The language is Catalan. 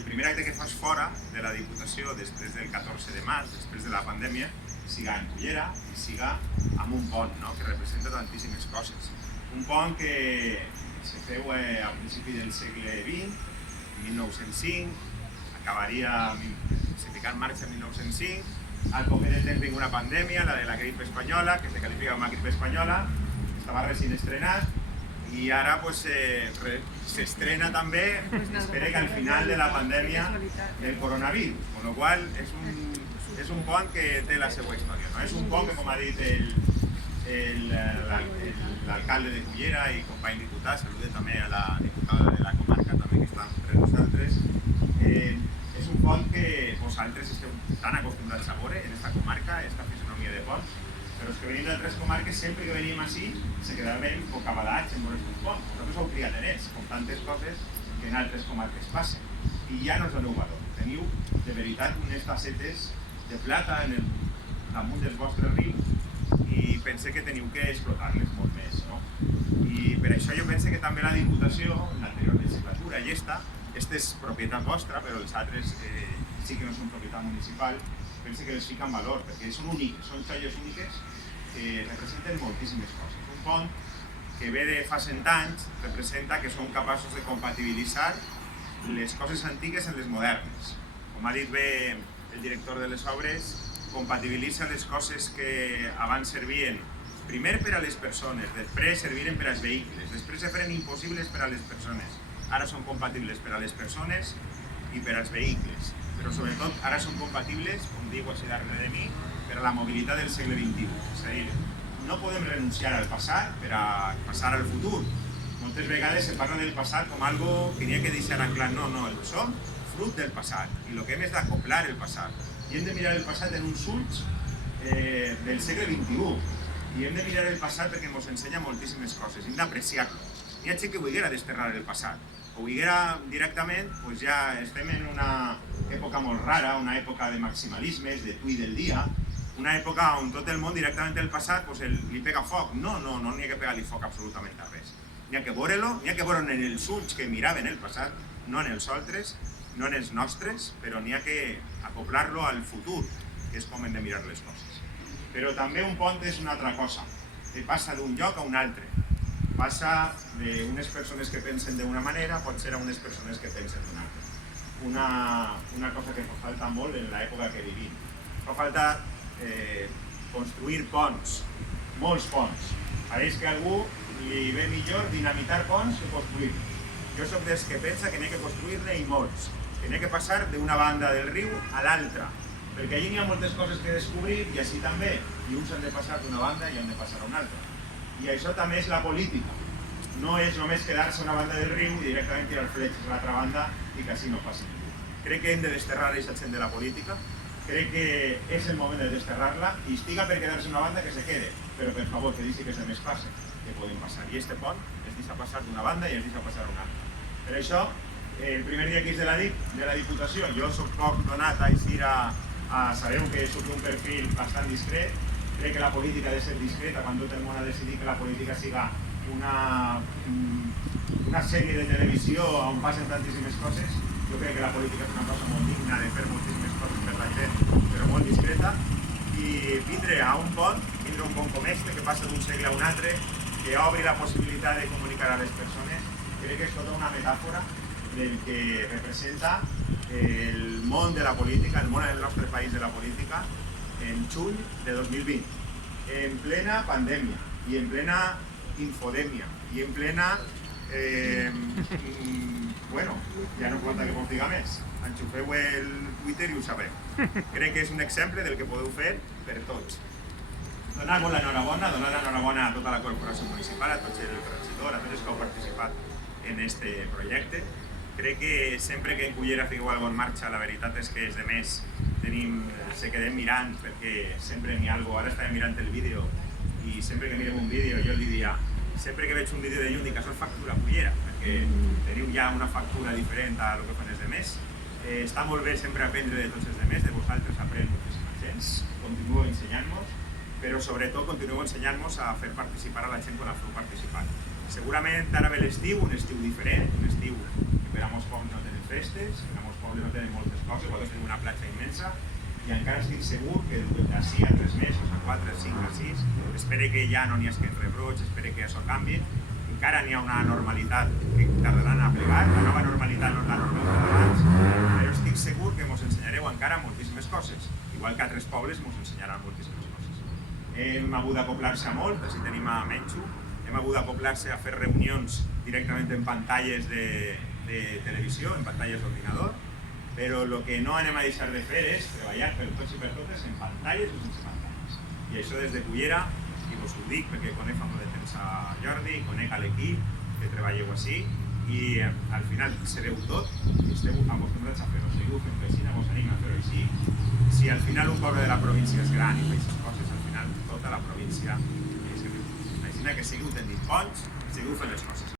el primer acte que fas fora de la Diputació després del 14 de març, després de la pandèmia, siga en Cullera i siga amb un pont, no? Que representa tantíssimes coses. Un pont que se feu al principi del segle XX, 1905, se fica en marxa en 1905, al poc de temps vinc una pandèmia, la de la grip espanyola, que se qualifica com a grip espanyola, estava recient estrenat, i ara s'estrena també, espera que al final de la pandèmia del coronavirus, amb la qual cosa és un pont que té la seva història. És un pont que, com ha dit l'alcalde de Cullera i company diputat, saluda també a la diputada de la comarca, també que està entre nosaltres, és un pont que vosaltres esteu tan acostumbrats a veure en aquesta comarca, aquesta fisonomia de ponts, però els que venim d'altres comarques, sempre que venim així, se quedaven bocabadats en veure aquests ponts. Vosaltres heu criaterets, com tantes coses que en altres comarques passen. I ja no us doneu valor. Teniu, de veritat, unes facetes de plata damunt dels vostres rius i pense que teniu que explotar-les molt més, no? I per això jo pense que també la Diputació, en l'anterior legislatura i esta és propietat vostra, però els altres sí que no són propietat municipal, pense que les fica en valor, perquè són úniques, són xolles úniques que representen moltíssimes coses. Un pont que ve de fa 100 anys representa que són capaços de compatibilitzar les coses antigues en les modernes. Com ha dit bé el director de les obres, compatibilitza les coses que abans servien primer per a les persones, després serviren per als vehicles, després se feren impossibles per a les persones. Ara són compatibles per a les persones i per als vehicles, però sobretot ara són compatibles, com diu així darrere de mi, per a la mobilitat del segle XXI. És a dir, no podem renunciar al passat per a passar al futur. Moltes vegades se parla del passat com algo que n'hi ha que deixar en clar. No, som fruit del passat i el que hem és d'acoplar el passat. I hem de mirar el passat en uns ulls del segle XXI. I hem de mirar el passat perquè ens ensenya moltíssimes coses, hem d'apreciar-lo. N'hi ha gent que vulguera desterrar el passat, o vulguera directament, doncs ja estem en una època molt rara, una època de maximalismes, de tu i del dia, una època on tot el món directament del passat li pega foc. No n'hi ha que pegar-li foc absolutament a res. N'hi ha que veure-lo, n'hi ha que veure en els ulls que miraven el passat, no en els altres, no en els nostres, però n'hi ha que acoplar-lo al futur, que és com hem de mirar les coses. Però també un pont és una altra cosa, que passa d'un lloc a un altre. Passa d'unes persones que pensen d'una manera, pot ser a unes persones que pensen d'una altra. Una cosa que fa falta molt en l'època que vivim. Fa falta construir ponts, molts ponts. Pareix que a algú li ve millor dinamitar ponts que construir-los. Jo soc dels que pensa que n'hi ha que construir-ne i molts, que n'hi ha que passar d'una banda del riu a l'altra, perquè allí n'hi ha moltes coses que descobrir i així també, i uns han de passar d'una banda i han de passar a una altra. I això també és la política. No és només quedar-se a una banda del riu i directament tirar fletxes a l'altra banda i que així no passi ningú. Crec que hem de desterrar aquesta gent de la política, crec que és el moment de desterrar-la i estiga per quedar-se a una banda que se quede, però per favor que deixi que se més passe, que podem passar. I este pont es deixa passar d'una banda i es deixa passar a una altra. Per això, el primer dia que és de la Diputació, jo soc poc donat a eixir sabeu que soc un perfil bastant discret, crec que la política ha de ser discreta quan tot el món ha decidit que la política siga una sèrie de televisió on passen tantíssimes coses. Jo crec que la política és una cosa molt digna de fer moltíssimes coses per la gent, però molt discreta. I vindre a un pont com este, que passa d'un segle a un altre, que obri la possibilitat de comunicar a les persones, crec que és tota una metàfora del que representa el món de la política, el món del nostre país de la política, en juny de 2020, en plena pandèmia i en plena infodèmia i en plena... bueno, ja no falta que vos diga més. Enxufeu el Twitter i ho sabreu. Crec que és un exemple del que podeu fer per tots. Donar-vos l'enhorabona, donar l'enhorabona a tota la corporació municipal, a tots els regidors, a tots els que heu participat en este projecte. Crec que sempre que en Cullera fiqueu alguna en marxa, la veritat és que els demés se quedem mirant, perquè sempre n'hi ha alguna cosa. Ara estàvem mirant el vídeo i sempre que mirem un vídeo jo li diria, sempre que veig un vídeo de llum dic que això és factura Cullera, perquè teniu ja una factura diferent a el que fan els demés. Està molt bé sempre aprendre de tots els demés, de vosaltres aprèn moltíssima gent, continueu ensenyant-nos, però sobretot continueu ensenyant-nos a fer participar a la gent quan la feu participar. Segurament ara ve l'estiu, un estiu diferent, un estiu que per a molts pocs no tenen festes, en molts pobles no tenen moltes coses, vosaltres tenim una platja immensa, i encara estic segur que d'ací a 3 mesos, a 4, a 5, a 6, espere que ja no n'hi hagi rebrots, espere que això canvi, encara n'hi ha una normalitat que tardaran a plegar, la nova normalitat no és la normalitat d'abans, però estic segur que ens ensenyareu encara moltíssimes coses, igual que altres pobles ens ensenyaran moltíssimes coses. Hem hagut d'acoplar-se molt, així tenim a Menxo, hem hagut d'acoplar-se a fer reunions directament en pantalles de televisió, en pantalles d'ordinador, però el que no anem a deixar de fer és treballar per tots i per totes en pantalles o sense pantalles. I això des de Cullera, i vos ho dic perquè conec fa molt de temps a Jordi, conec a l'equip que treballeu així, i al final sabeu tot i esteu acostumbrats a fer-ho. Seguiu fent així, vos anem a fer-ho així. Si al final un poble de la província és gran i fa aquestes coses, al final tota la província és gran. Així que seguiu tendint ponts, seguiu fent les coses.